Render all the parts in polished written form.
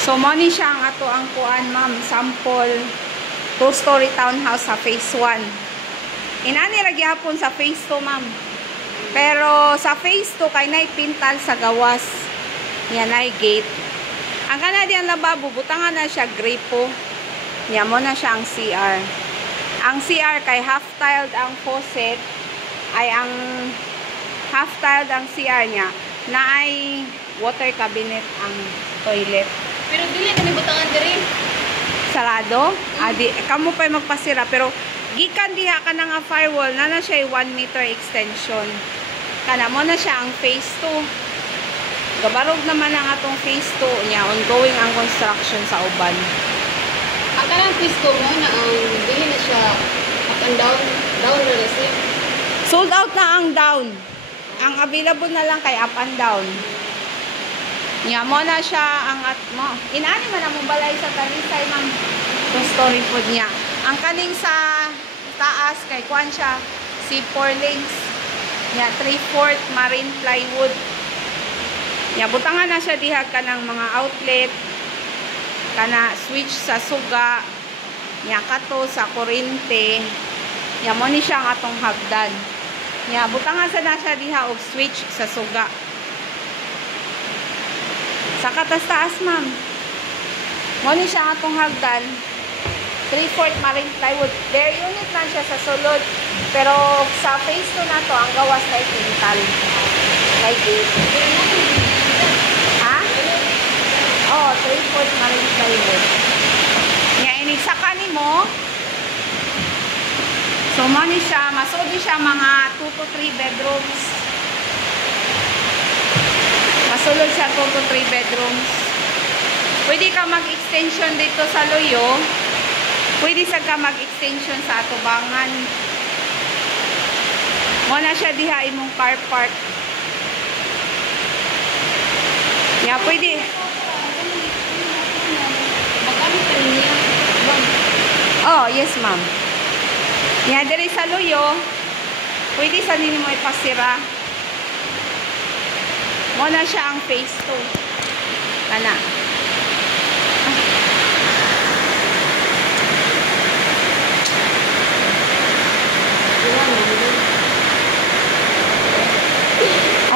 So, money siya ang ato ang kuan, ma'am. Sample, 2-story townhouse sa phase 1. Inani ra gyapon sa phase 2, ma'am. Pero sa phase 2, kay nay pintal sa gawas. Yan ay gate. Ang kanadian lababo, butangan na siya grepo. Yan mo na siya ang CR. Ang CR kay half-tiled ang faucet. Ay ang half-tiled ang CR niya. Na ay water cabinet ang toilet. Pero dili ka ni butangan diri. Sarado? Adi, kamo pa magpasira. Pero gikan diha ka na nga firewall, na siya 1 meter extension. Kana mo na siya ang phase 2. Gabarog naman ang atong phase 2 niya. Ongoing ang construction sa uban. Ang kanang phase 2 mo na ang dili na siya up and down relative. Sold out na ang down. Ang available na lang kay up and down. Niya mo na siya ang at mo. Inani man ang balay sa talisay, ma'am. Yung story food niya. Ang kaning sa taas kay kuan siya C4 links. Niya 3/4 marine plywood. Niya butangan na siya diha ka ng mga outlet. Kana switch sa suga. Niya kato sa kuryente. Niya mo ni siya ang atong hagdan. Niya butangan sa na siya diha og switch sa suga. Sa katas-taas, ma'am. Muna siya atong hagdan. 3/4 marine plywood. Bare unit lang siya sa sulod. Pero sa phase 2 na to, ang gawas na pintal. May gate. Ha? Oo, 3/4 marine plywood. Nga, inigsaka ni mo. So, muna siya. Masodi siya mga 2 to 3 bedrooms. Masulod siya 2 to 3 bedrooms. Pwede ka mag-extension dito sa Loyo. Pwede sa ka mag-extension sa Atubangan. Muna siya diha imong car park. Yeah, pwede. Oh, yes, ma'am. Yeah, diri sa Loyo. Pwede sa nini mo ipasira. Muna siya ang phase 2. Kana.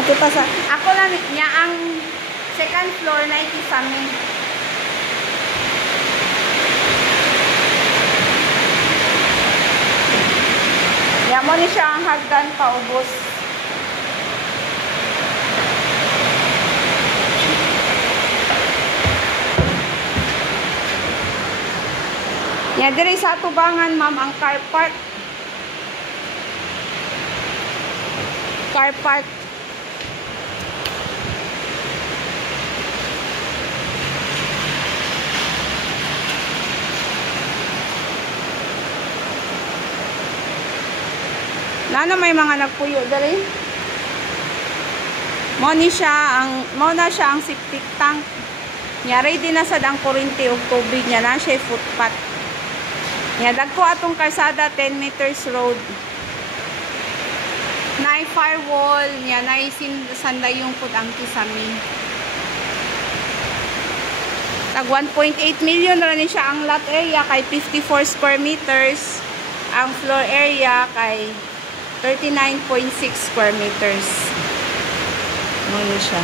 Ato pa sa ako lang niya ang second floor na ikisami. Ya mo ni siya ang hagdan paubos. Yan, diri sa Atubangan, ma'am, ang car park. Car park. Lalo may mga nagpuyo diri. Mo na siya ang septic tank. Nya ready na sad ang kuryente ug tubig niya na siya footpath. Nya dagko atong kalsada 10 meters road. Nay firewall, nya nay sandayong pud ang kisami. Tag 1.8 million ra ni siya ang lot area kay 54 square meters. Ang floor area kay 39.6 square meters. Mo siya.